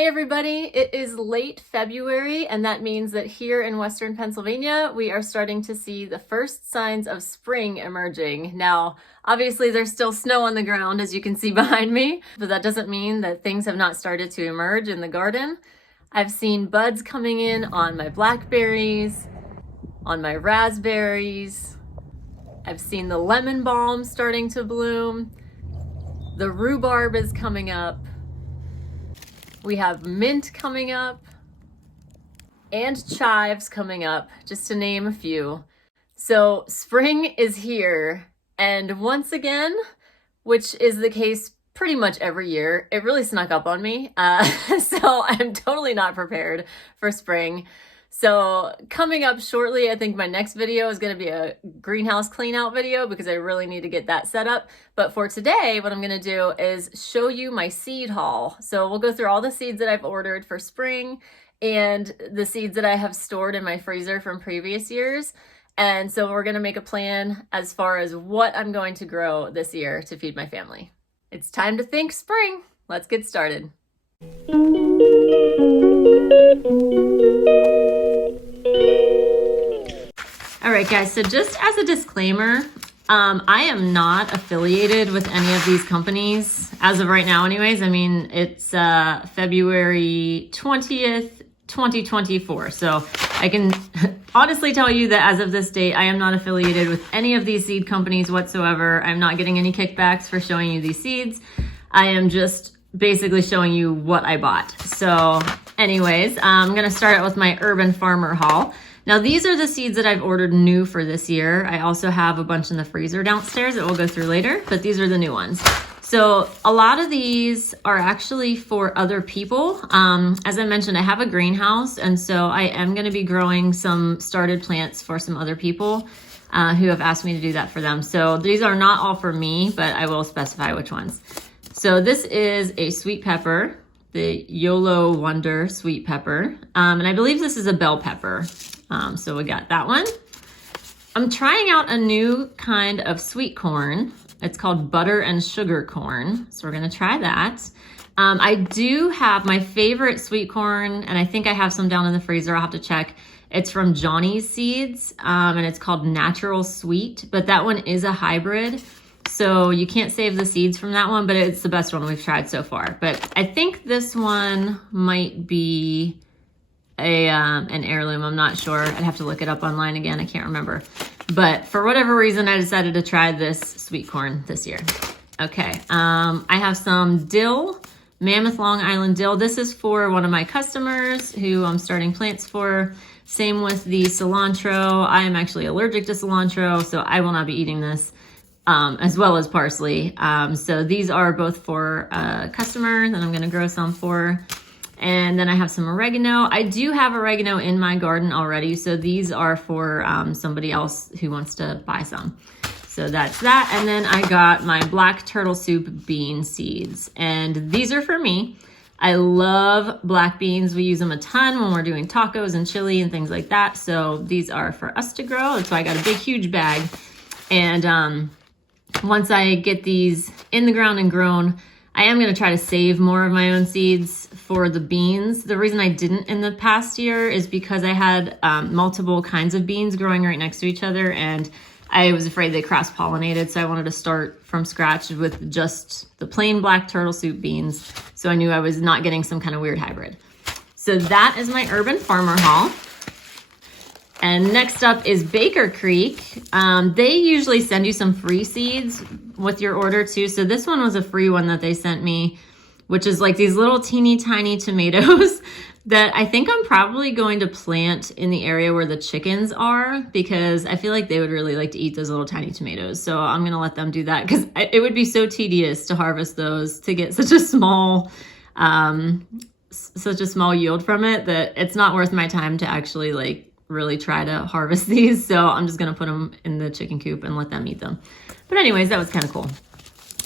Hey everybody, it is late February, and that means that here in Western Pennsylvania, we are starting to see the first signs of spring emerging. Now, obviously there's still snow on the ground, as you can see behind me, but that doesn't mean that things have not started to emerge in the garden. I've seen buds coming in on my blackberries, on my raspberries. I've seen the lemon balm starting to bloom. The rhubarb is coming up. We have mint coming up and chives coming up, just to name a few. So spring is here, and once again, which is the case pretty much every year, it really snuck up on me. So I'm totally not prepared for spring. So coming up shortly, I think my next video is going to be a greenhouse clean out video because I really need to get that set up. But for today, what I'm going to do is show you my seed haul. So we'll go through all the seeds that I've ordered for spring and the seeds that I have stored in my freezer from previous years. And so we're going to make a plan as far as what I'm going to grow this year to feed my family. It's time to think spring. Let's get started. All right, guys, so just as a disclaimer, I am not affiliated with any of these companies as of right now anyways. I mean, it's February 20th, 2024. So I can honestly tell you that as of this date, I am not affiliated with any of these seed companies whatsoever. I'm not getting any kickbacks for showing you these seeds. I am just basically showing you what I bought. So anyways, I'm going to start out with my Urban Farmer haul. Now, these are the seeds that I've ordered new for this year. I also have a bunch in the freezer downstairs that we'll go through later, but these are the new ones. So a lot of these are actually for other people. As I mentioned, I have a greenhouse, and so I am going to be growing some started plants for some other people who have asked me to do that for them. So these are not all for me, but I will specify which ones. So this is a sweet pepper, the YOLO Wonder sweet pepper, and I believe this is a bell pepper. So we got that one. I'm trying out a new kind of sweet corn. It's called butter and sugar corn. So we're gonna try that. I do have my favorite sweet corn, and I think I have some down in the freezer. I'll have to check. It's from Johnny's Seeds, and it's called Natural Sweet, but that one is a hybrid. So you can't save the seeds from that one, but it's the best one we've tried so far. But I think this one might be an heirloom. I'm not sure. I'd have to look it up online again. I can't remember. But for whatever reason, I decided to try this sweet corn this year. Okay. I have some dill, Mammoth Long Island dill. This is for one of my customers who I'm starting plants for. Same with the cilantro. I am actually allergic to cilantro, so I will not be eating this, as well as parsley. So these are both for a customer that I'm going to grow some for. And then I have some oregano. I do have oregano in my garden already, so these are for somebody else who wants to buy some. So that's that. And then I got my black turtle soup bean seeds, and these are for me. I love black beans. We use them a ton when we're doing tacos and chili and things like that. So these are for us to grow. And so I got a big, huge bag. And once I get these in the ground and grown, I am going to try to save more of my own seeds for the beans. The reason I didn't in the past year is because I had multiple kinds of beans growing right next to each other, and I was afraid they cross-pollinated, so I wanted to start from scratch with just the plain black turtle soup beans, so I knew I was not getting some kind of weird hybrid. So that is my Urban Farmer haul. And next up is Baker Creek. They usually send you some free seeds with your order too. So this one was a free one that they sent me, which is like these little teeny tiny tomatoes that I think I'm probably going to plant in the area where the chickens are, because I feel like they would really like to eat those little tiny tomatoes. So I'm going to let them do that, because it would be so tedious to harvest those to get such a small yield from it that it's not worth my time to actually like really try to harvest these. So I'm just going to put them in the chicken coop and let them eat them. But anyways, that was kind of cool.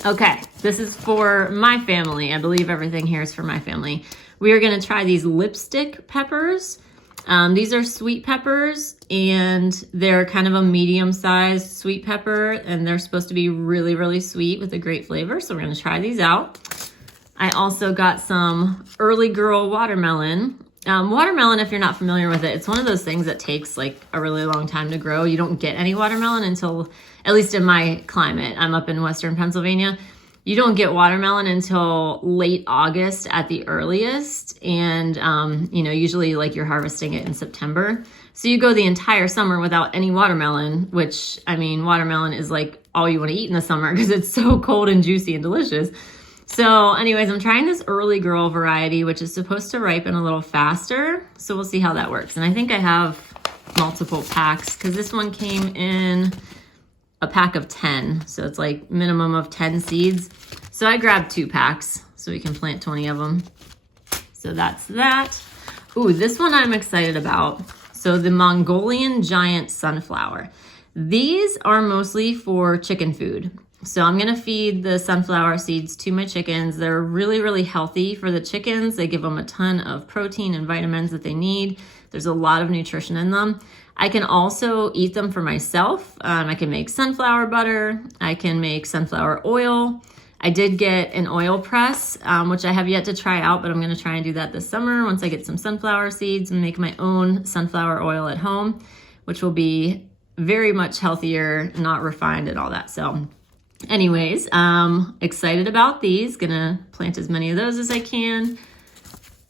Okay, this is for my family. I believe everything here is for my family. We are going to try these lipstick peppers. These are sweet peppers, and they're kind of a medium-sized sweet pepper, and they're supposed to be really, really sweet with a great flavor. So we're going to try these out. I also got some Early Girl watermelon. Watermelon, if you're not familiar with it, it's one of those things that takes like a really long time to grow. You don't get any watermelon until, at least in my climate, I'm up in Western Pennsylvania. You don't get watermelon until late August at the earliest. And, usually like you're harvesting it in September. So you go the entire summer without any watermelon, which, I mean, watermelon is like all you want to eat in the summer because it's so cold and juicy and delicious. So anyways, I'm trying this Early Girl variety, which is supposed to ripen a little faster. So we'll see how that works. And I think I have multiple packs because this one came in a pack of 10. So it's like minimum of 10 seeds. So I grabbed 2 packs so we can plant 20 of them. So that's that. Ooh, this one I'm excited about. So the Mongolian giant sunflower. These are mostly for chicken food. So I'm gonna feed the sunflower seeds to my chickens. They're really, really healthy for the chickens. They give them a ton of protein and vitamins that they need. There's a lot of nutrition in them. I can also eat them for myself. I can make sunflower butter. I can make sunflower oil. I did get an oil press, which I have yet to try out, but I'm gonna try and do that this summer once I get some sunflower seeds and make my own sunflower oil at home, which will be very much healthier, not refined and all that. So anyways, excited about these. Gonna plant as many of those as I can.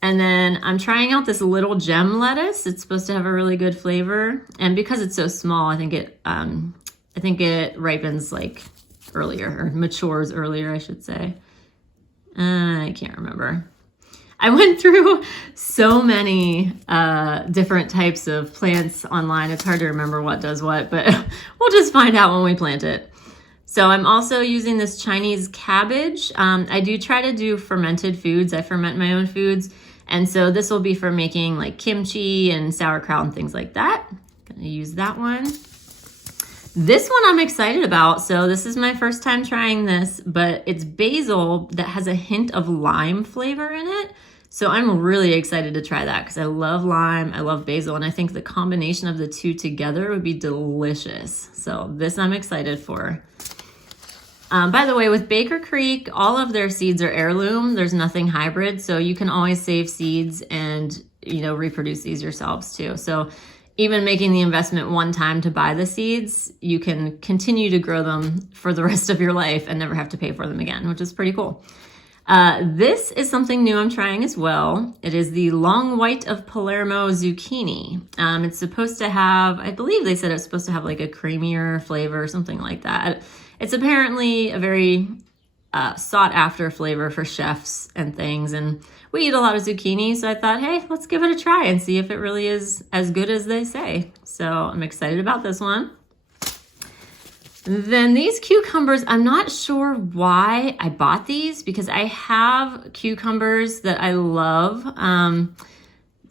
And then I'm trying out this little gem lettuce. It's supposed to have a really good flavor. And because it's so small, I think it ripens like earlier, or matures earlier, I should say. I can't remember. I went through so many different types of plants online. It's hard to remember what does what, but we'll just find out when we plant it. So I'm also using this Chinese cabbage. I do try to do fermented foods. I ferment my own foods. And so this will be for making like kimchi and sauerkraut and things like that. Gonna use that one. This one I'm excited about. So this is my first time trying this, but it's basil that has a hint of lime flavor in it. So I'm really excited to try that because I love lime, I love basil, and I think the combination of the two together would be delicious. So this I'm excited for. By the way, with Baker Creek, all of their seeds are heirloom. There's nothing hybrid, so you can always save seeds and, reproduce these yourselves too. So even making the investment one time to buy the seeds, you can continue to grow them for the rest of your life and never have to pay for them again, which is pretty cool. This is something new I'm trying as well. It is the long white of Palermo zucchini. It's supposed to have, I believe they said it's supposed to have like a creamier flavor or something like that. It's apparently a very sought after flavor for chefs and things. And we eat a lot of zucchini. So I thought, hey, let's give it a try and see if it really is as good as they say. So I'm excited about this one. Then these cucumbers, I'm not sure why I bought these because I have cucumbers that I love.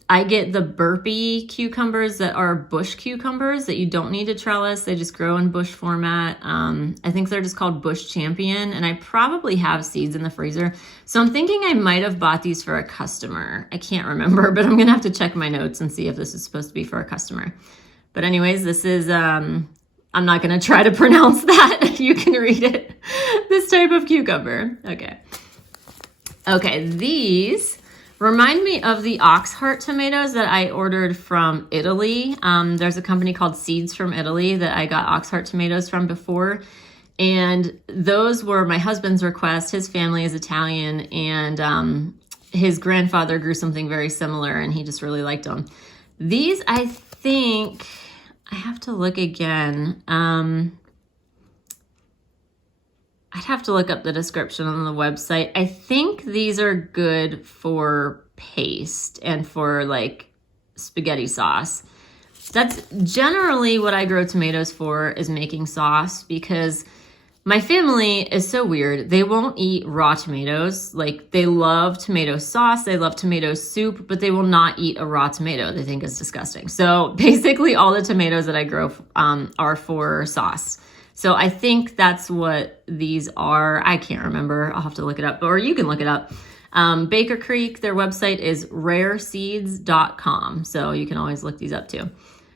I get the burpee cucumbers that are bush cucumbers that you don't need to trellis. They just grow in bush format. I think they're just called Bush Champion, and I probably have seeds in the freezer. So I'm thinking I might have bought these for a customer. I can't remember, but I'm gonna have to check my notes and see if this is supposed to be for a customer. But anyways, this is, I'm not gonna try to pronounce that. You can read it. This type of cucumber. Okay, these remind me of the Oxheart tomatoes that I ordered from Italy. There's a company called Seeds from Italy that I got Oxheart tomatoes from before. And those were my husband's request. His family is Italian, and his grandfather grew something very similar, and he just really liked them. These, I think, I have to look again. I'd have to look up the description on the website. I think these are good for paste and for like spaghetti sauce. That's generally what I grow tomatoes for, is making sauce, because my family is so weird. They won't eat raw tomatoes. Like, they love tomato sauce, they love tomato soup, but they will not eat a raw tomato. They think it's disgusting. So basically all the tomatoes that I grow are for sauce. So I think that's what these are. I can't remember. I'll have to look it up, or you can look it up. Baker Creek, their website is rareseeds.com. So you can always look these up too.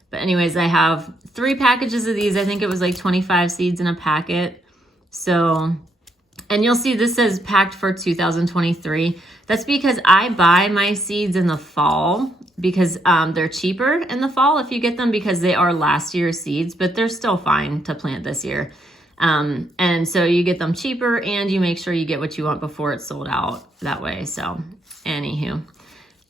But anyways, I have 3 packages of these. I think it was like 25 seeds in a packet. So And you'll see this says packed for 2023. That's because I buy my seeds in the fall because they're cheaper in the fall if you get them, because they are last year's seeds, but they're still fine to plant this year. And so you get them cheaper and you make sure you get what you want before it's sold out that way. So anywho,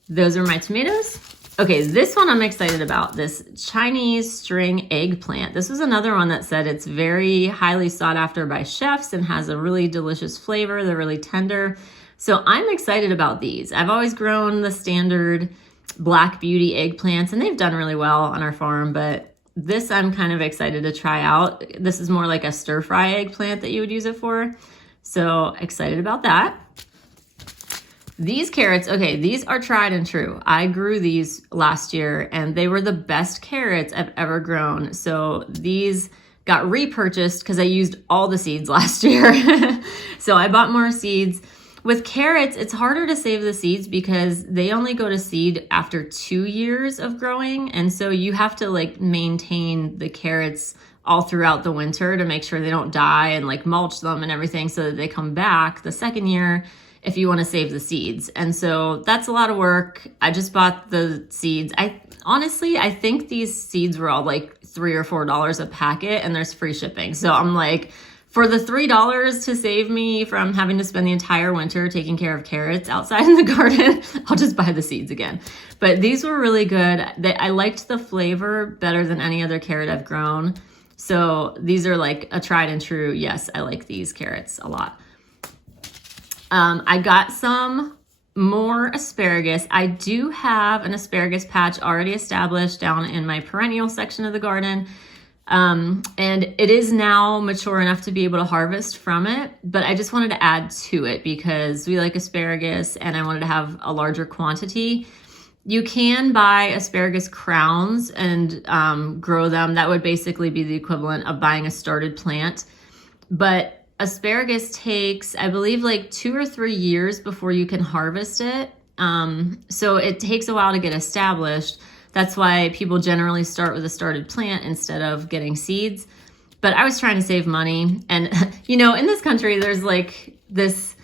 those are my tomatoes. Okay, this one I'm excited about, this Chinese string eggplant. This was another one that said it's very highly sought after by chefs and has a really delicious flavor. They're really tender. So I'm excited about these. I've always grown the standard Black Beauty eggplants and they've done really well on our farm, but this I'm kind of excited to try out. This is more like a stir fry eggplant that you would use it for. So excited about that. These carrots, okay, these are tried and true. I grew these last year and they were the best carrots I've ever grown. So these got repurchased because I used all the seeds last year. So I bought more seeds. With carrots, it's harder to save the seeds because they only go to seed after 2 years of growing. And so you have to like maintain the carrots all throughout the winter to make sure they don't die and like mulch them and everything so that they come back the second year if you want to save the seeds. And so that's a lot of work. I just bought the seeds. Honestly, I think these seeds were all like $3 or $4 a packet and there's free shipping. So I'm like, for the $3 to save me from having to spend the entire winter taking care of carrots outside in the garden, I'll just buy the seeds again. But these were really good. I liked the flavor better than any other carrot I've grown. So these are like a tried and true, yes, I like these carrots a lot. I got some more asparagus. I do have an asparagus patch already established down in my perennial section of the garden. And it is now mature enough to be able to harvest from it, but I just wanted to add to it because we like asparagus and I wanted to have a larger quantity. You can buy asparagus crowns and grow them. That would basically be the equivalent of buying a started plant. But asparagus takes, I believe, like 2 or 3 years before you can harvest it. So it takes a while to get established. That's why people generally start with a started plant instead of getting seeds. But I was trying to save money. And, you know, in this country, there's like this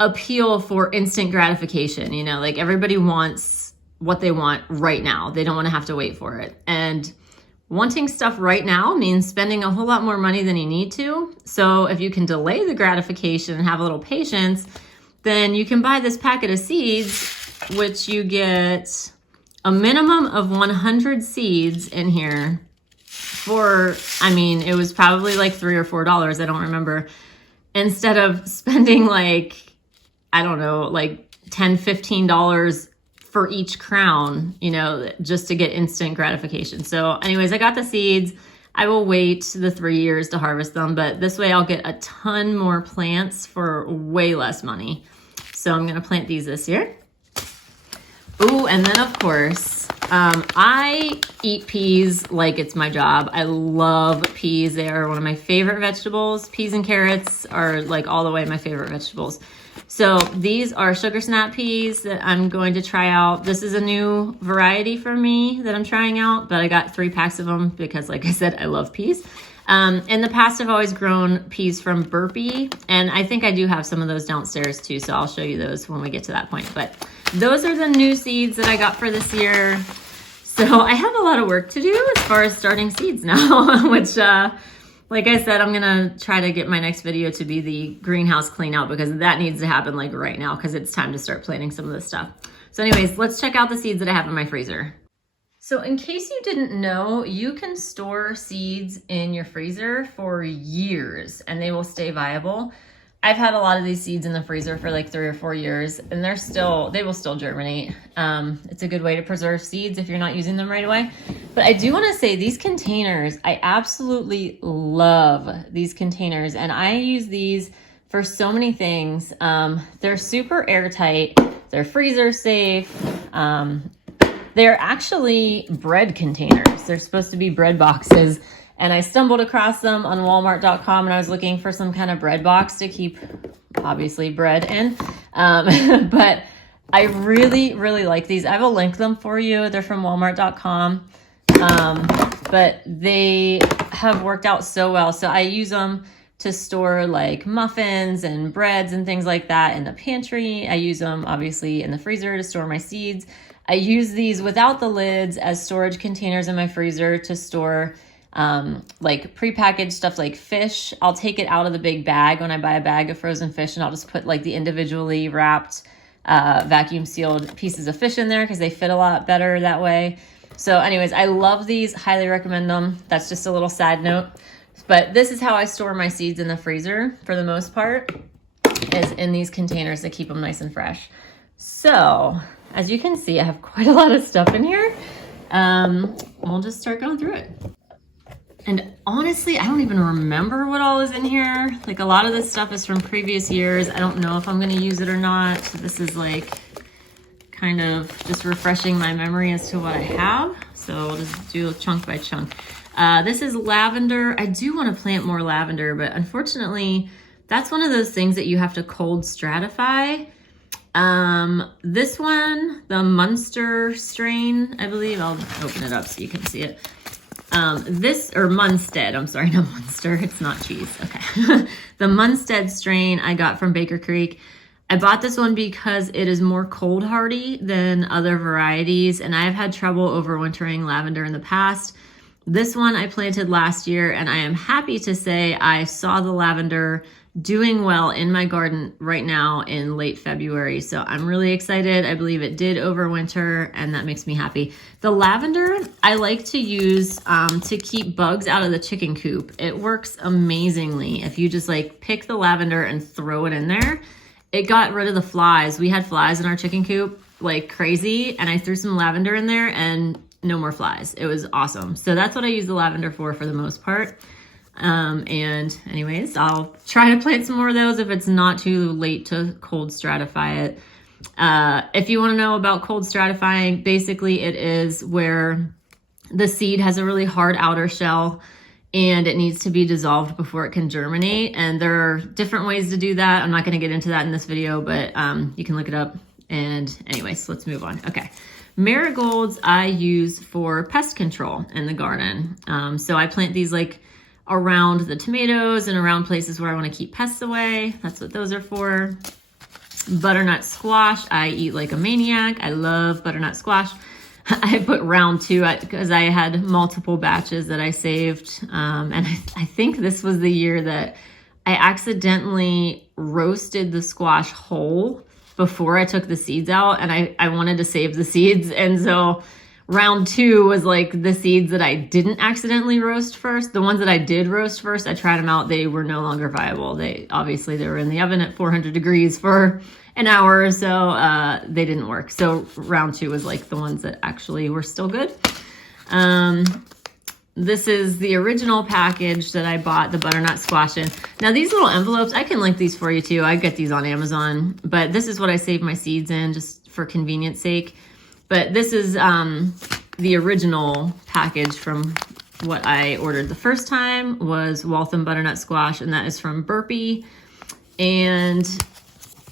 appeal for instant gratification. You know, like everybody wants what they want right now. They don't want to have to wait for it. And wanting stuff right now means spending a whole lot more money than you need to. So if you can delay the gratification and have a little patience, then you can buy this packet of seeds, which you get a minimum of 100 seeds in here for, I mean, it was probably like $3 or $4. I don't remember. Instead of spending like, I don't know, like $10, $15 for each crown, you know, just to get instant gratification. So anyways, I got the seeds. I will wait the 3 years to harvest them, but this way I'll get a ton more plants for way less money. So I'm going to plant these this year. Ooh, and then of course, I eat peas like it's my job. I love peas. They are one of my favorite vegetables. Peas and carrots are like all the way my favorite vegetables. So these are sugar snap peas that I'm going to try out. This is a new variety for me that I'm trying out, but I got 3 packs of them because, like I said, I love peas. In the past, I've always grown peas from Burpee, and I think I do have some of those downstairs too, so I'll show you those when we get to that point. But those are the new seeds that I got for this year. So I have a lot of work to do as far as starting seeds now, which, like I said, I'm gonna try to get my next video to be the greenhouse clean out because that needs to happen like right now because it's time to start planting some of this stuff. So anyways, let's check out the seeds that I have in my freezer. So in case you didn't know, you can store seeds in your freezer for years and they will stay viable. I've had a lot of these seeds in the freezer for like 3 or 4 years and they will still germinate. It's a good way to preserve seeds if you're not using them right away. But I do want to say these containers, I absolutely love these containers and I use these for so many things. They're super airtight. They're freezer safe. They're actually bread containers. They're supposed to be bread boxes. And I stumbled across them on Walmart.com and I was looking for some kind of bread box to keep, obviously, bread in. But I really, really like these. I will link them for you. They're from Walmart.com. But they have worked out so well. So I use them to store like muffins and breads and things like that in the pantry. I use them obviously in the freezer to store my seeds. I use these without the lids as storage containers in my freezer to store like prepackaged stuff like fish. I'll take it out of the big bag when I buy a bag of frozen fish, and I'll just put like the individually wrapped vacuum sealed pieces of fish in there because they fit a lot better that way. So anyways, I love these, highly recommend them. That's just a little side note. But this is how I store my seeds in the freezer for the most part, is in these containers to keep them nice and fresh. So as you can see, I have quite a lot of stuff in here. We'll just start going through it. And honestly, I don't even remember what all is in here. Like a lot of this stuff is from previous years. I don't know if I'm gonna use it or not. So this is like kind of just refreshing my memory as to what I have. So we'll just do chunk by chunk. This is lavender. I do want to plant more lavender, but unfortunately, that's one of those things that you have to cold stratify. This one, the Munster strain, I believe. I'll open it up so you can see it. Munstead, I'm sorry, no Munster, it's not cheese. Okay. The Munstead strain I got from Baker Creek. I bought this one because it is more cold hardy than other varieties, and I've had trouble overwintering lavender in the past. This one I planted last year, and I am happy to say I saw the lavender doing well in my garden right now in late February. So I'm really excited. I believe it did overwinter, and that makes me happy. The lavender I like to use to keep bugs out of the chicken coop. It works amazingly. If you just like pick the lavender and throw it in there, it got rid of the flies. We had flies in our chicken coop like crazy, and I threw some lavender in there and no more flies. It was awesome. So that's what I use the lavender for the most part. And anyways, I'll try to plant some more of those if it's not too late to cold stratify it. If you want to know about cold stratifying, basically it is where the seed has a really hard outer shell and it needs to be dissolved before it can germinate. And there are different ways to do that. I'm not going to get into that in this video, but you can look it up. And anyways, let's move on. Okay. Marigolds I use for pest control in the garden. So I plant these like around the tomatoes and around places where I want to keep pests away. That's what those are for. Butternut squash, I eat like a maniac. I love butternut squash. I put round 2 because I had multiple batches that I saved. And I think this was the year that I accidentally roasted the squash whole before I took the seeds out, and I wanted to save the seeds. And so round 2 was like the seeds that I didn't accidentally roast first. The ones that I did roast first, I tried them out. They were no longer viable. They were in the oven at 400 degrees for an hour or so. They didn't work. So round 2 was like the ones that actually were still good. This is the original package that I bought the butternut squash in. Now these little envelopes, I can link these for you too. I get these on Amazon, but this is what I save my seeds in just for convenience sake. But this is the original package from what I ordered the first time was Waltham butternut squash, and that is from Burpee. And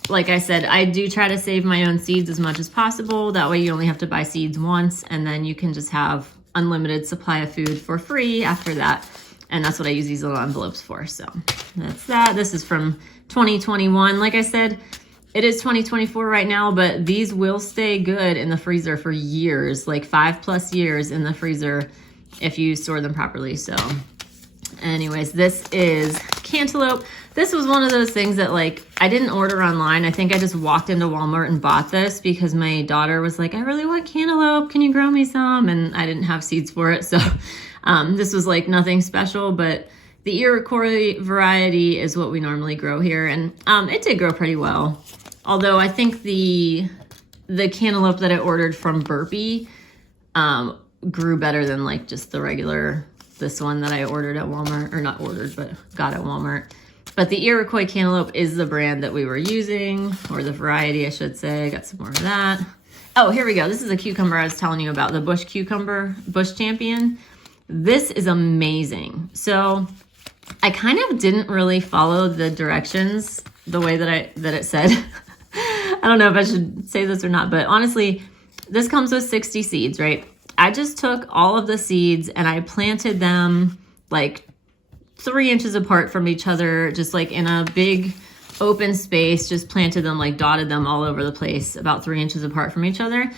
like I said, I do try to save my own seeds as much as possible. That way you only have to buy seeds once, and then you can just have unlimited supply of food for free after that. And that's what I use these little envelopes for. So that's that. This is from 2021. Like I said, it is 2024 right now, but these will stay good in the freezer for years, like 5+ years in the freezer if you store them properly. So anyways, this is cantaloupe. This was one of those things that like I didn't order online. I think I just walked into Walmart and bought this because my daughter was like, I really want cantaloupe. Can you grow me some? And I didn't have seeds for it. So this was like nothing special, but the Iroquois variety is what we normally grow here. And it did grow pretty well. Although I think the cantaloupe that I ordered from Burpee grew better than like just the regular, this one that I ordered at Walmart, or not ordered, but got at Walmart. But the Iroquois cantaloupe is the brand that we were using, or the variety, I should say. Got some more of that. Oh, here we go. This is a cucumber I was telling you about, the bush cucumber, Bush Champion. This is amazing. So I kind of didn't really follow the directions the way that it said. I don't know if I should say this or not, but honestly, this comes with 60 seeds, right? I just took all of the seeds and I planted them like 3 inches apart from each other, just like in a big open space, just planted them, like dotted them all over the place, about 3 inches apart from each other.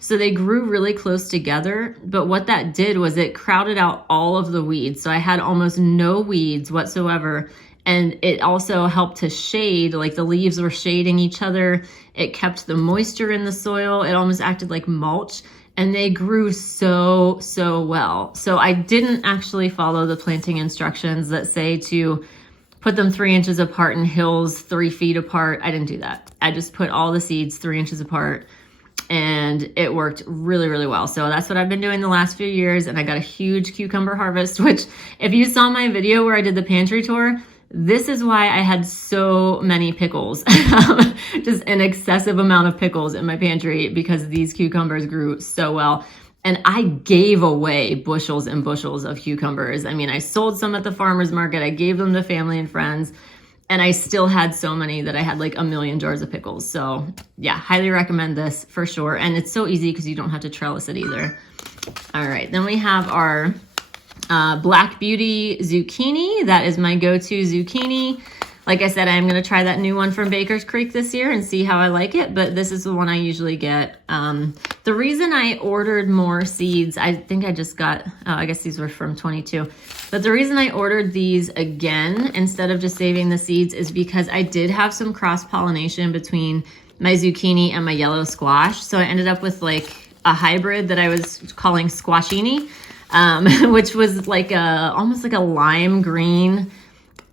So they grew really close together, but what that did was it crowded out all of the weeds. So I had almost no weeds whatsoever. And it also helped to shade, like the leaves were shading each other. It kept the moisture in the soil. It almost acted like mulch, and they grew so well. So I didn't actually follow the planting instructions that say to put them 3 inches apart in hills, 3 feet apart. I didn't do that. I just put all the seeds 3 inches apart, and it worked really well. So that's what I've been doing the last few years, and I got a huge cucumber harvest, which if you saw my video where I did the pantry tour, this is why I had so many pickles, just an excessive amount of pickles in my pantry, because these cucumbers grew so well. And I gave away bushels and bushels of cucumbers. I mean, I sold some at the farmer's market. I gave them to family and friends. And I still had so many that I had like 1,000,000 jars of pickles. So yeah, highly recommend this for sure. And it's so easy because you don't have to trellis it either. All right, then we have our Black Beauty zucchini. That is my go-to zucchini. Like I said, I'm going to try that new one from Baker's Creek this year and see how I like it, but this is the one I usually get. The reason I ordered more seeds, I think I just got, I guess these were from 22, but the reason I ordered these again instead of just saving the seeds is because I did have some cross-pollination between my zucchini and my yellow squash. So I ended up with like a hybrid that I was calling squashini, which was like almost like a lime green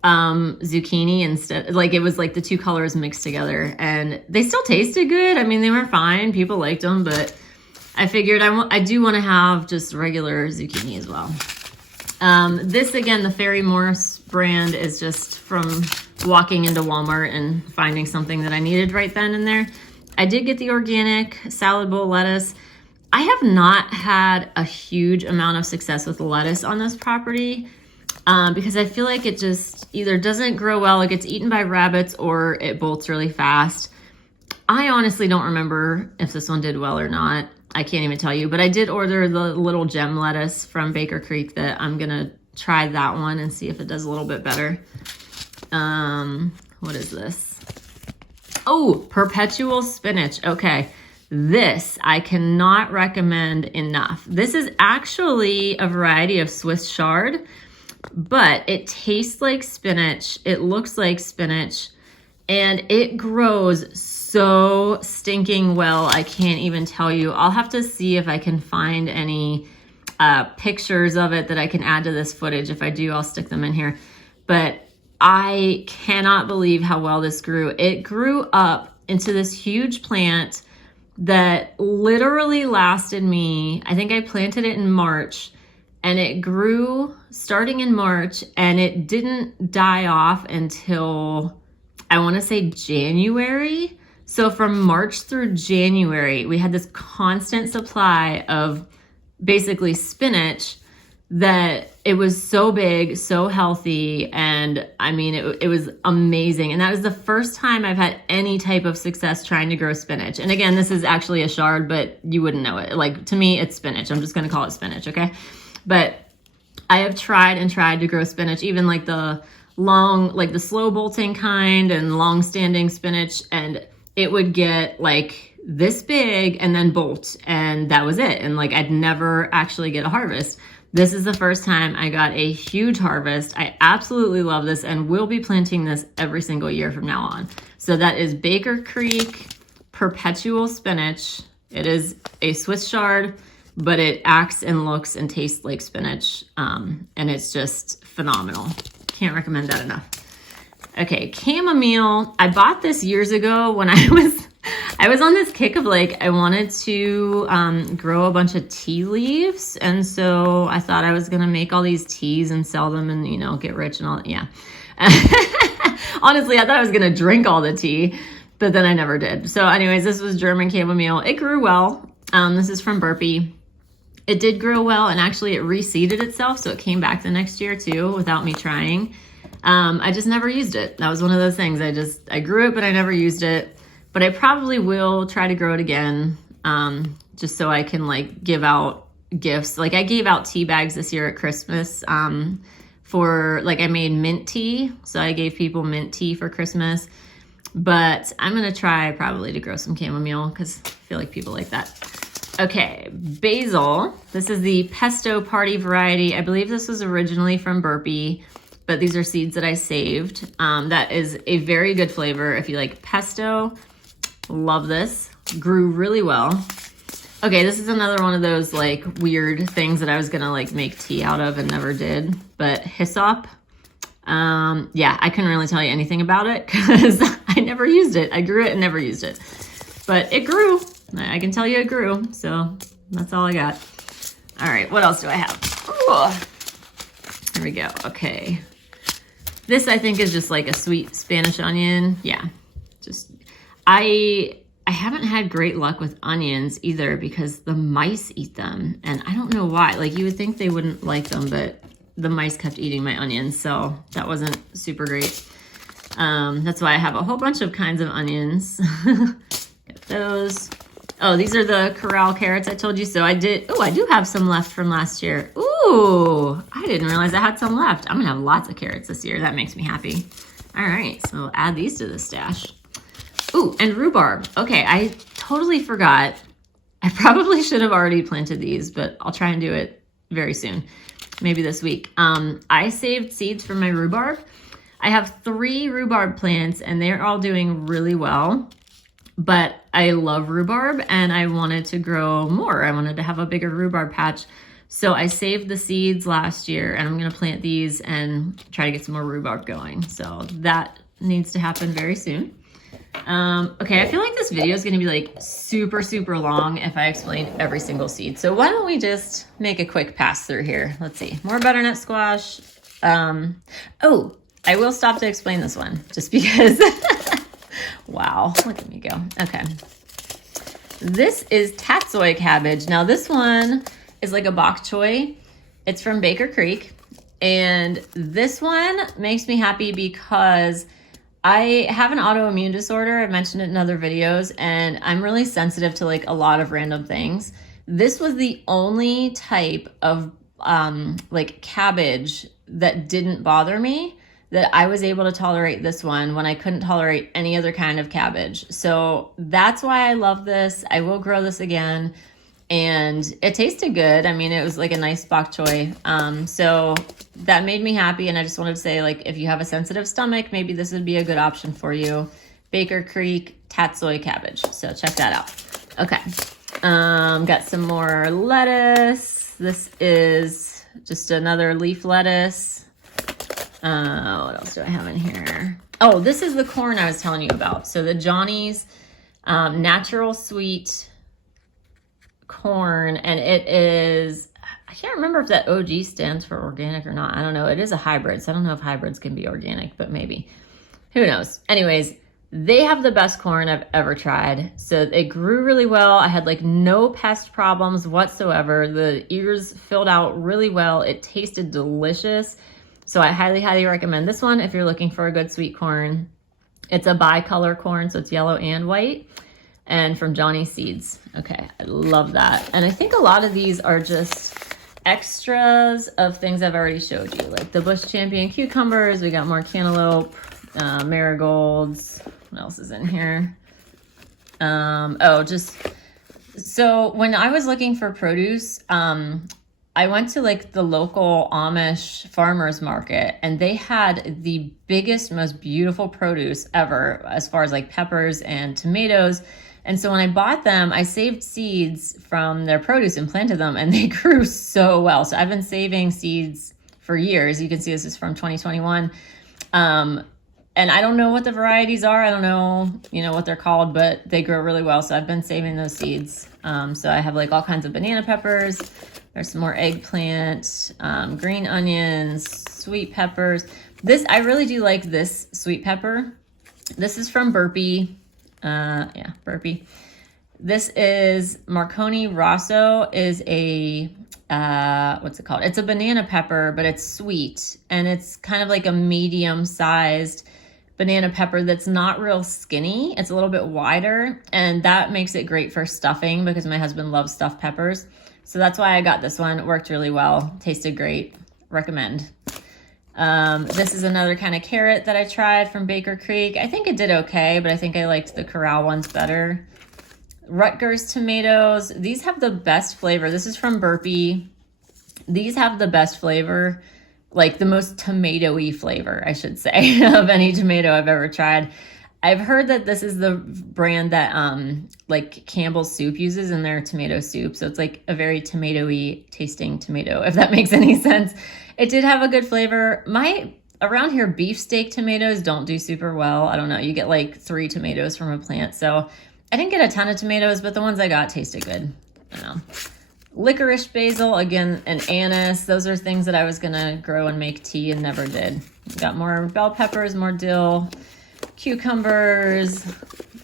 zucchini instead. Like it was like the two colors mixed together, and they still tasted good. I mean, they were fine. People liked them, but I figured I do want to have just regular zucchini as well. This again, the Fairy Morse brand, is just from walking into Walmart and finding something that I needed right then and there. I did get the organic salad bowl lettuce. I have not had a huge amount of success with lettuce on this property because I feel like it just either doesn't grow well, it gets eaten by rabbits, or it bolts really fast. I honestly don't remember if this one did well or not. I can't even tell you, but I did order the little gem lettuce from Baker Creek that I'm gonna try that one and see if it does a little bit better. What is this? Oh, perpetual spinach. Okay. This I cannot recommend enough. This is actually a variety of Swiss chard, but it tastes like spinach. It looks like spinach, and it grows so stinking well. I can't even tell you. I'll have to see if I can find any pictures of it that I can add to this footage. If I do, I'll stick them in here. But I cannot believe how well this grew. It grew up into this huge plant that literally lasted me, I think I planted it in March, and it grew starting in March, and it didn't die off until, I want to say, January. So from March through January, we had this constant supply of basically spinach that it was so big, so healthy, and I mean, it was amazing. And that was the first time I've had any type of success trying to grow spinach. And again, this is actually a chard, but you wouldn't know it. Like, to me, it's spinach. I'm just gonna call it spinach, okay? But I have tried and tried to grow spinach, even like the long, like the slow bolting kind and long standing spinach, and it would get like this big and then bolt, and that was it. And like, I'd never actually get a harvest. This is the first time I got a huge harvest. I absolutely love this, and will be planting this every single year from now on. So that is Baker Creek Perpetual Spinach. It is a Swiss chard, but it acts and looks and tastes like spinach. And it's just phenomenal. Can't recommend that enough. Okay, chamomile. I bought this years ago when I was on this kick of like, I wanted to grow a bunch of tea leaves. And so I thought I was going to make all these teas and sell them and, you know, get rich and all. Yeah. Honestly, I thought I was going to drink all the tea, but then I never did. So anyways, this was German chamomile. It grew well. This is from Burpee. It did grow well, and actually it reseeded itself. So it came back the next year too without me trying. I just never used it. That was one of those things. I grew it, but I never used it. But I probably will try to grow it again, just so I can like give out gifts. Like I gave out tea bags this year at Christmas for, like, I made mint tea. So I gave people mint tea for Christmas. But I'm going to try probably to grow some chamomile because I feel like people like that. Okay, basil. This is the pesto party variety. I believe this was originally from Burpee, but these are seeds that I saved. That is a very good flavor. If you like pesto, love this. Grew really well. Okay, this is another one of those like weird things that I was gonna like make tea out of and never did, but hyssop. Yeah, I couldn't really tell you anything about it because I never used it. I grew it and never used it, but it grew. I can tell you it grew, so that's all I got. All right, what else do I have? Ooh. Here we go. Okay. This I think is just like a sweet Spanish onion. Yeah, just, I haven't had great luck with onions either because the mice eat them and I don't know why. Like you would think they wouldn't like them, but the mice kept eating my onions, so that wasn't super great. That's why I have a whole bunch of kinds of onions. Get those. Oh, these are the Corral carrots I told you. So I did, oh, I do have some left from last year. Ooh, I didn't realize I had some left. I'm gonna have lots of carrots this year. That makes me happy. All right, so we'll add these to the stash. Ooh, and rhubarb. Okay, I totally forgot. I probably should have already planted these, but I'll try and do it very soon. Maybe this week. I saved seeds from my rhubarb. I have 3 rhubarb plants and they're all doing really well, but I love rhubarb and I wanted to grow more. I wanted to have a bigger rhubarb patch. So I saved the seeds last year and I'm gonna plant these and try to get some more rhubarb going. So that needs to happen very soon. Okay, I feel like this video is going to be like super, super long if I explain every single seed. So why don't we just make a quick pass through here? Let's see. More butternut squash. Oh, I will stop to explain this one just because. Wow, look at me go. Okay. This is tatsoi cabbage. Now this one is like a bok choy. It's from Baker Creek. And this one makes me happy because I have an autoimmune disorder. I've mentioned it in other videos, and I'm really sensitive to like a lot of random things. This was the only type of like cabbage that didn't bother me, that I was able to tolerate this one when I couldn't tolerate any other kind of cabbage. So that's why I love this. I will grow this again. And it tasted good. I mean, it was like a nice bok choy. So that made me happy. And I just wanted to say, like, if you have a sensitive stomach, maybe this would be a good option for you. Baker Creek tatsoi cabbage. So check that out. Okay. Got some more lettuce. This is just another leaf lettuce. What else do I have in here? Oh, this is the corn I was telling you about. So the Johnny's natural sweet corn, and it is, I can't remember if that OG stands for organic or not. I don't know. It is a hybrid, so I don't know if hybrids can be organic, but maybe. Who knows? Anyways, they have the best corn I've ever tried. So it grew really well. I had like no pest problems whatsoever. The ears filled out really well. It tasted delicious. So I highly, highly recommend this one if you're looking for a good sweet corn. It's a bicolor corn, so it's yellow and white. And from Johnny's Seeds. Okay, I love that. And I think a lot of these are just extras of things I've already showed you, like the Bush Champion cucumbers. We got more cantaloupe, marigolds. What else is in here? Oh, just, so when I was looking for produce, I went to like the local Amish farmers market and they had the biggest, most beautiful produce ever as far as like peppers and tomatoes. And so when I bought them, I saved seeds from their produce and planted them and they grew so well. So I've been saving seeds for years. You can see this is from 2021. And I don't know what the varieties are. I don't know, what they're called, but they grow really well. So I've been saving those seeds. So I have like all kinds of banana peppers. There's some more eggplant, green onions, sweet peppers. I really do like this sweet pepper. This is from Burpee. Burpee. This is Marconi Rosso, is a, what's it called? It's a banana pepper, but it's sweet. And it's kind of like a medium-sized banana pepper that's not real skinny. It's a little bit wider, and that makes it great for stuffing because my husband loves stuffed peppers. So that's why I got this one. It worked really well. Tasted great. Recommend. This is another kind of carrot that I tried from Baker Creek. I think it did okay, but I think I liked the Corral ones better. Rutgers tomatoes. These have the best flavor. This is from Burpee. These have the best flavor, like the most tomatoey flavor, I should say, of any tomato I've ever tried. I've heard that this is the brand that like Campbell's Soup uses in their tomato soup. So it's like a very tomatoey tasting tomato, if that makes any sense. It did have a good flavor. Around here, beefsteak tomatoes don't do super well. I don't know. You get like 3 tomatoes from a plant. So I didn't get a ton of tomatoes, but the ones I got tasted good. I don't know. Licorice basil, again, and anise. Those are things that I was going to grow and make tea and never did. Got more bell peppers, more dill, cucumbers,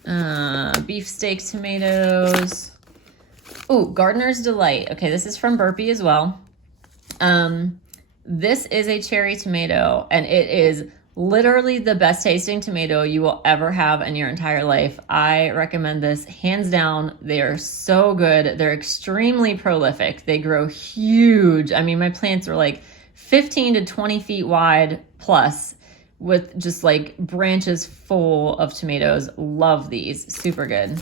beefsteak tomatoes. Ooh, Gardener's Delight. Okay, this is from Burpee as well. This is a cherry tomato, and it is literally the best tasting tomato you will ever have in your entire life. I recommend this hands down. They are so good. They're extremely prolific. They grow huge. I mean, my plants are like 15 to 20 feet wide plus, with just like branches full of tomatoes. Love these. Super good.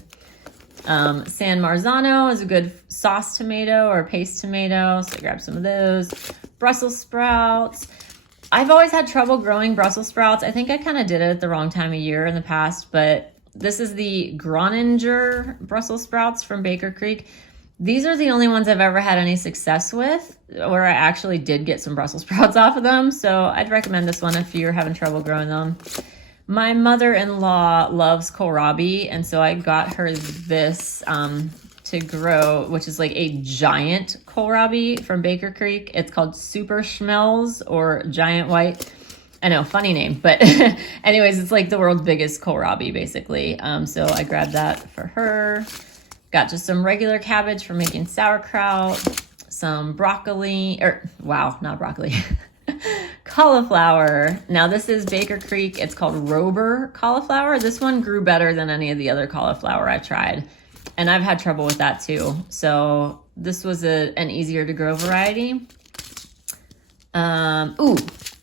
San Marzano is a good sauce tomato or paste tomato, so grab some of those. Brussels sprouts. I've always had trouble growing Brussels sprouts. I think I kind of did it at the wrong time of year in the past, but this is the Groninger Brussels sprouts from Baker Creek. These are the only ones I've ever had any success with, where I actually did get some Brussels sprouts off of them. So I'd recommend this one if you're having trouble growing them. My mother-in-law loves kohlrabi, and so I got her this to grow, which is like a giant kohlrabi from Baker Creek. It's called Super Schmelz or Giant White. I know, funny name, but anyways, it's like the world's biggest kohlrabi, basically. So I grabbed that for her. Got just some regular cabbage for making sauerkraut, some broccoli, not broccoli, cauliflower. Now this is Baker Creek. It's called Rober cauliflower. This one grew better than any of the other cauliflower I've tried, and I've had trouble with that too. So this was an easier to grow variety. Ooh,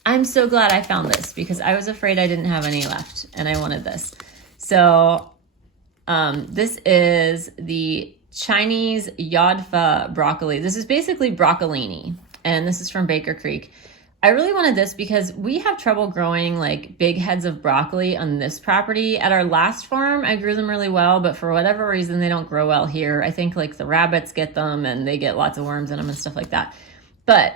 I'm so glad I found this because I was afraid I didn't have any left and I wanted this. So this is the Chinese Yodfa broccoli. This is basically broccolini, and this is from Baker Creek. I really wanted this because we have trouble growing like big heads of broccoli on this property. At our last farm, I grew them really well, but for whatever reason, they don't grow well here. I think like the rabbits get them and they get lots of worms in them and stuff like that. But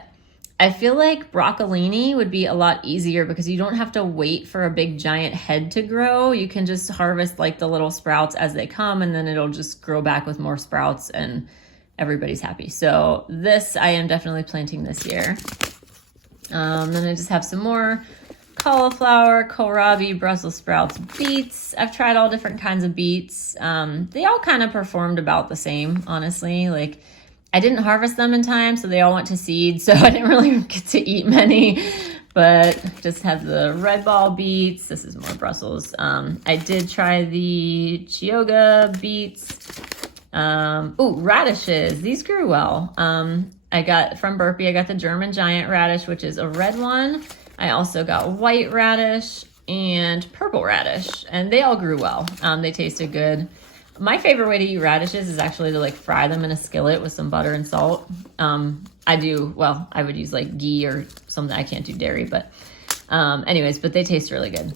I feel like broccolini would be a lot easier because you don't have to wait for a big giant head to grow. You can just harvest like the little sprouts as they come, and then it'll just grow back with more sprouts and everybody's happy. So this I am definitely planting this year. Then I just have some more cauliflower, kohlrabi, Brussels sprouts, beets. I've tried all different kinds of beets. They all kind of performed about the same, honestly. Like, I didn't harvest them in time, so they all went to seed, so I didn't really get to eat many, but just have the red ball beets. This is more Brussels. I did try the Chioggia beets. Ooh, radishes. These grew well. I got from Burpee, I got the German giant radish, which is a red one. I also got white radish and purple radish, and they all grew well. They tasted good. My favorite way to eat radishes is actually to like fry them in a skillet with some butter and salt. I would use like ghee or something. I can't do dairy, but anyways, but they taste really good.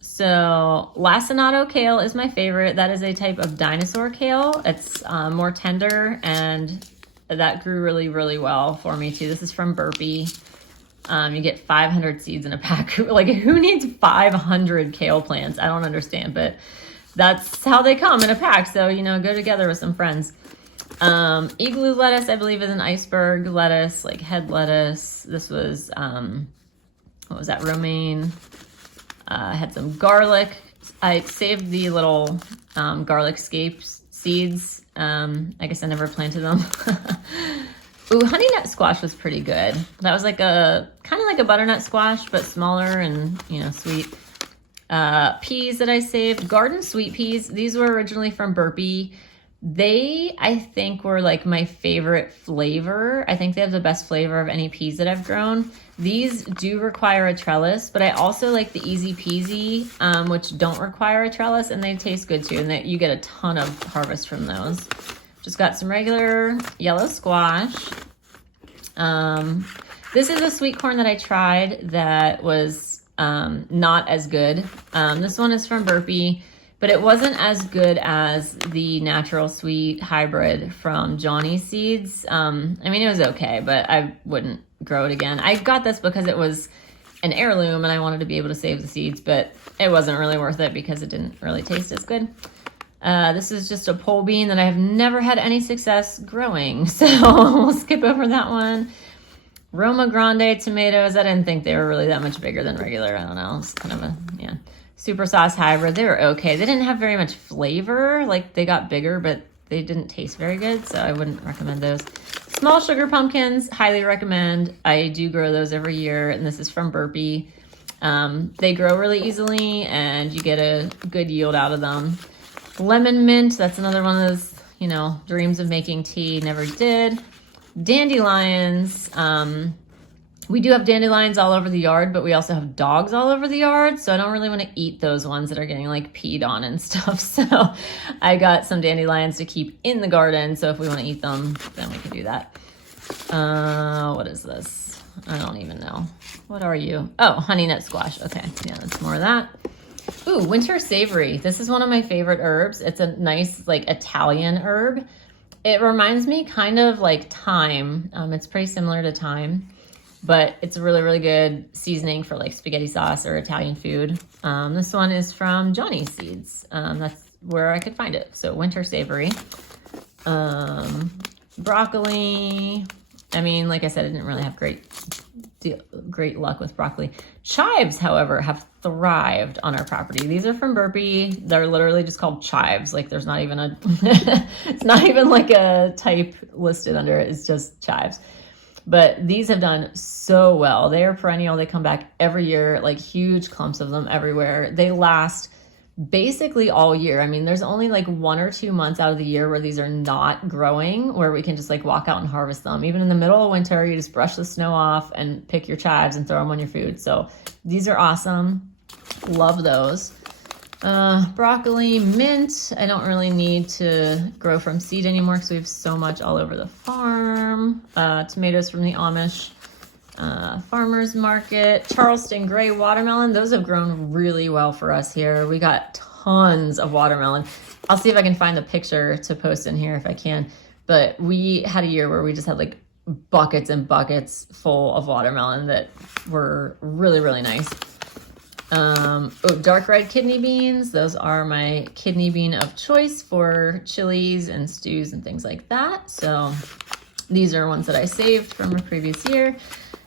So lacinato kale is my favorite. That is a type of dinosaur kale. It's more tender, and that grew really, really well for me too. This is from Burpee. You get 500 seeds in a pack. Like, who needs 500 kale plants? I don't understand, but that's how they come in a pack. So, go together with some friends. Igloo lettuce, I believe, is an iceberg lettuce, like head lettuce. This was, what was that, romaine. I had some garlic. I saved the little garlic scapes seeds. I guess I never planted them. Ooh, honey nut squash was pretty good. That was like kind of like a butternut squash, but smaller and, sweet. Peas that I saved, garden sweet peas. These were originally from Burpee. They, I think, were like my favorite flavor. I think they have the best flavor of any peas that I've grown. These do require a trellis, but I also like the Easy Peasy, which don't require a trellis, and they taste good too, and that you get a ton of harvest from those. Just got some regular yellow squash. This is a sweet corn that I tried that was not as good. This one is from Burpee, but it wasn't as good as the natural sweet hybrid from Johnny Seeds. I mean, it was okay, but I wouldn't grow it again. I got this because it was an heirloom and I wanted to be able to save the seeds, but it wasn't really worth it because it didn't really taste as good. This is just a pole bean that I have never had any success growing, so we'll skip over that one. Roma Grande tomatoes. I didn't think they were really that much bigger than regular. I don't know. It's kind of a, yeah. Super sauce hybrid. They were okay. They didn't have very much flavor. Like, they got bigger, but they didn't taste very good, so I wouldn't recommend those. Small sugar pumpkins, highly recommend. I do grow those every year, and this is from Burpee. They grow really easily, and you get a good yield out of them. Lemon mint, that's another one of those, you know, dreams of making tea, never did. Dandelions, we do have dandelions all over the yard, but we also have dogs all over the yard, so I don't really want to eat those ones that are getting like peed on and stuff. So I got some dandelions to keep in the garden, so if we want to eat them, then we can do that. What is this? I don't even know. What are you? Oh, honey nut squash. Okay, yeah, that's more of that. Ooh, winter savory. This is one of my favorite herbs. It's a nice like Italian herb. It reminds me kind of like thyme. It's pretty similar to thyme, but it's a really, really good seasoning for like spaghetti sauce or Italian food. This one is from Johnny Seeds. That's where I could find it. So winter savory. Broccoli. I mean, like I said, I didn't really have great luck with broccoli. Chives, however, have thrived on our property. These are from Burpee. They're literally just called chives. Like, there's not even a, it's not even like a type listed under it. It's just chives. But these have done so well. They are perennial. They come back every year, like huge clumps of them everywhere. They last basically all year. I mean, there's only like 1 or 2 months out of the year where these are not growing, where we can just like walk out and harvest them. Even in the middle of winter, you just brush the snow off and pick your chives and throw them on your food. So these are awesome. Love those. Broccoli, mint. I don't really need to grow from seed anymore because we have so much all over the farm. Tomatoes from the Amish farmers market. Charleston gray watermelon. Those have grown really well for us here. We got tons of watermelon. I'll see if I can find the picture to post in here if I can. But we had a year where we just had like buckets and buckets full of watermelon that were really, really nice. Dark red kidney beans. Those are my kidney bean of choice for chilies and stews and things like that. So these are ones that I saved from a previous year.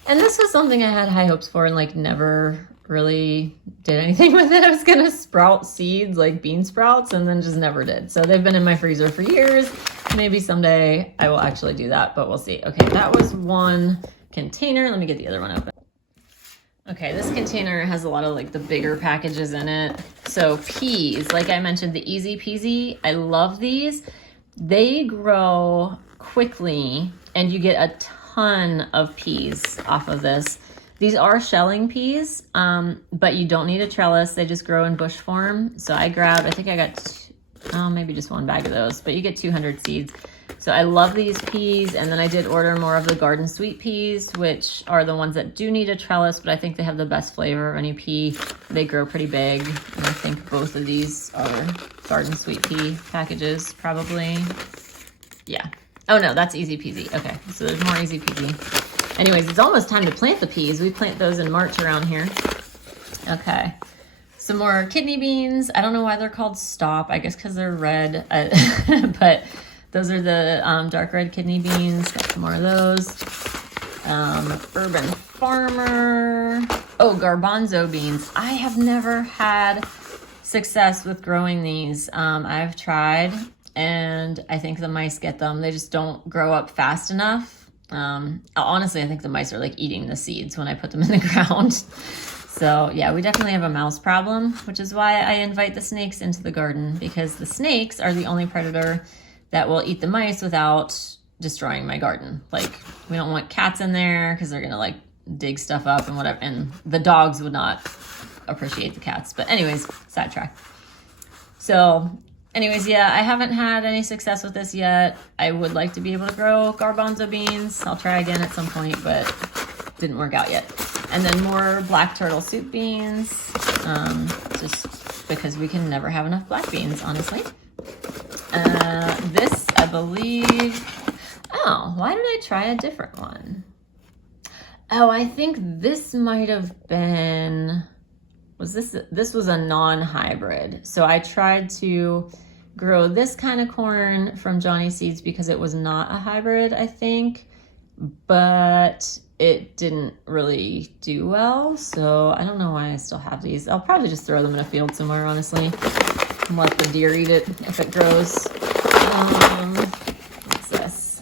And this was something I had high hopes for and like never really did anything with it. I was gonna sprout seeds like bean sprouts and then just never did. So they've been in my freezer for years. Maybe someday I will actually do that, but we'll see. Okay, that was one container. Let me get the other one open. Okay, this container has a lot of like the bigger packages in it. So peas, like I mentioned, the Easy Peasy, I love these. They grow quickly and you get a ton of peas off of this. These are shelling peas, but you don't need a trellis. They just grow in bush form. So I grabbed, I think I got maybe just 1 bag of those, but you get 200 seeds. So I love these peas, and then I did order more of the garden sweet peas, which are the ones that do need a trellis, but I think they have the best flavor of any pea. They grow pretty big, and I think both of these are garden sweet pea packages, probably. Yeah. Oh no, that's Easy Peasy. Okay, so there's more Easy Peasy. Anyways, it's almost time to plant the peas. We plant those in March around here. Okay. Some more kidney beans. I don't know why they're called Stop. I guess because they're red, but those are the dark red kidney beans. Got some more of those. Urban Farmer. Oh, garbanzo beans. I have never had success with growing these. I've tried, and I think the mice get them. They just don't grow up fast enough. Honestly, I think the mice are like eating the seeds when I put them in the ground. So yeah, we definitely have a mouse problem, which is why I invite the snakes into the garden, because the snakes are the only predator that will eat the mice without destroying my garden. Like, we don't want cats in there because they're gonna like dig stuff up and whatever, and the dogs would not appreciate the cats. But anyways, sidetrack. So anyways, yeah, I haven't had any success with this yet. I would like to be able to grow garbanzo beans. I'll try again at some point, but didn't work out yet. And then more black turtle soup beans, just because we can never have enough black beans, honestly. This, I believe, oh, why did I try a different one? Oh, I think this might have been, this was a non-hybrid. So I tried to grow this kind of corn from Johnny Seeds because it was not a hybrid, I think, but it didn't really do well. So I don't know why I still have these. I'll probably just throw them in a field somewhere, honestly, and let the deer eat it if it grows. What's this?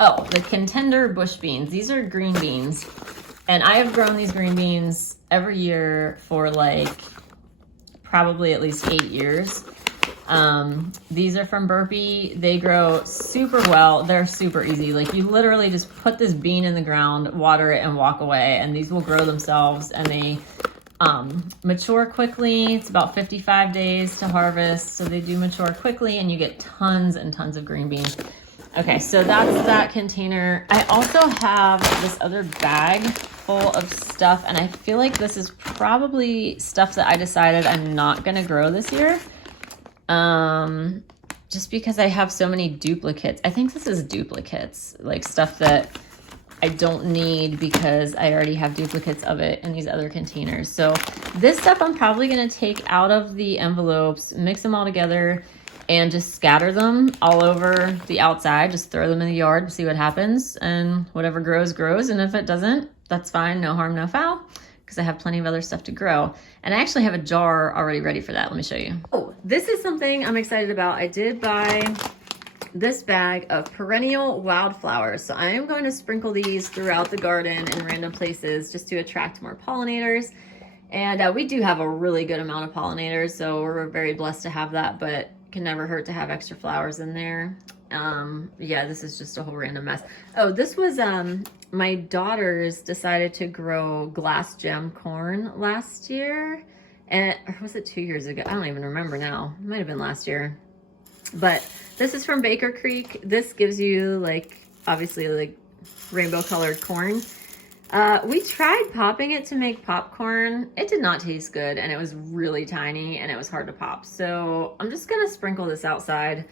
Oh, the Contender bush beans. These are green beans. And I have grown these green beans every year for like probably at least 8 years. These are from Burpee. They grow super well. They're super easy. Like, you literally just put this bean in the ground, water it, and walk away, and these will grow themselves, and they mature quickly. It's about 55 days to harvest, so they do mature quickly, and you get tons and tons of green beans. Okay, so that's that container. I also have this other bag full of stuff, and I feel like this is probably stuff that I decided I'm not gonna grow this year. Just because I have so many duplicates. I think this is duplicates, like stuff that I don't need because I already have duplicates of it in these other containers. So this stuff I'm probably gonna take out of the envelopes, mix them all together, and just scatter them all over the outside. Just throw them in the yard and see what happens, and whatever grows, grows. And if it doesn't, that's fine, no harm, no foul, because I have plenty of other stuff to grow. And I actually have a jar already ready for that. Let me show you. Oh, this is something I'm excited about. I did buy this bag of perennial wildflowers. So I am going to sprinkle these throughout the garden in random places just to attract more pollinators. And we do have a really good amount of pollinators, so we're very blessed to have that, but can never hurt to have extra flowers in there. Yeah, this is just a whole random mess. Oh, this was, my daughters decided to grow glass gem corn last year. And or was it 2 years ago? I don't even remember now. It might have been last year. But this is from Baker Creek. This gives you, like, obviously, like, rainbow colored corn. We tried popping it to make popcorn. It did not taste good, and it was really tiny, and it was hard to pop. So I'm just gonna sprinkle this outside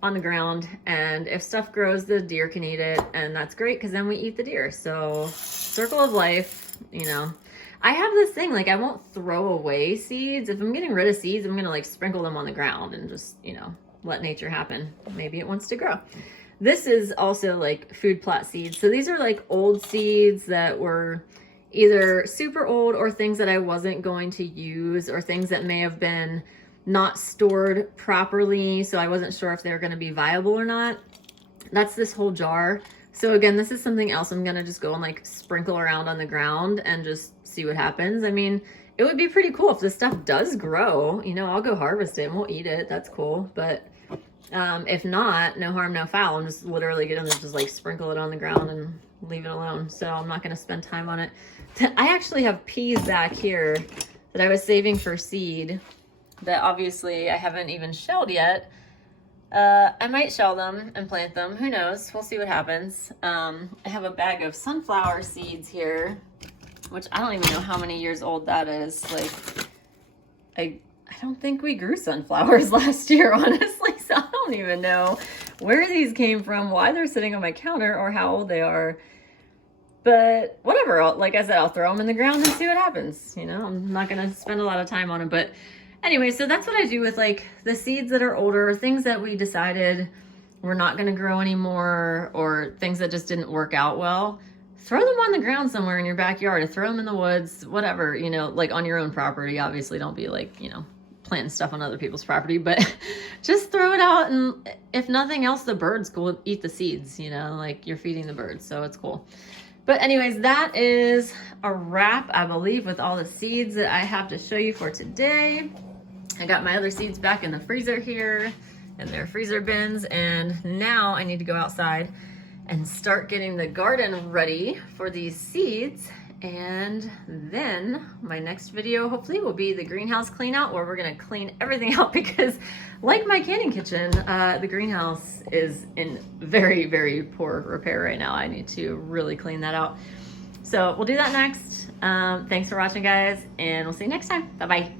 on the ground, and if stuff grows, the deer can eat it, and that's great because then we eat the deer. So circle of life, you know. I have this thing, like, I won't throw away seeds. If I'm getting rid of seeds, I'm gonna like sprinkle them on the ground and just, you know, let nature happen. Maybe it wants to grow. This is also like food plot seeds. So these are like old seeds that were either super old or things that I wasn't going to use, or things that may have been not stored properly. So I wasn't sure if they were going to be viable or not. That's this whole jar. So again, this is something else I'm going to just go and like sprinkle around on the ground and just see what happens. I mean, it would be pretty cool if this stuff does grow, you know, I'll go harvest it and we'll eat it. That's cool. But if not, no harm, no foul. I'm just literally gonna just like sprinkle it on the ground and leave it alone. So I'm not gonna spend time on it. I actually have peas back here that I was saving for seed that obviously I haven't even shelled yet. I might shell them and plant them. Who knows? We'll see what happens. I have a bag of sunflower seeds here, which I don't even know how many years old that is. Like, I don't think we grew sunflowers last year, honestly, so I don't even know where these came from, why they're sitting on my counter, or how old they are. But whatever, like I said, I'll throw them in the ground and see what happens. You know, I'm not going to spend a lot of time on them. But anyway, so that's what I do with like the seeds that are older, things that we decided we're not going to grow anymore, or things that just didn't work out well. Throw them on the ground somewhere in your backyard, or throw them in the woods, whatever, you know, like on your own property. Obviously, don't be like, you know, planting stuff on other people's property, but just throw it out, and if nothing else, the birds will eat the seeds, you know, like you're feeding the birds, so it's cool. But anyways, that is a wrap, I believe, with all the seeds that I have to show you for today. I got my other seeds back in the freezer here, and their freezer bins. And now I need to go outside and start getting the garden ready for these seeds. And then my next video hopefully will be the greenhouse clean out, where we're gonna clean everything out, because like my canning kitchen, the greenhouse is in very, very poor repair right now. I need to really clean that out. So we'll do that next. Thanks for watching, guys, and we'll see you next time. Bye-bye.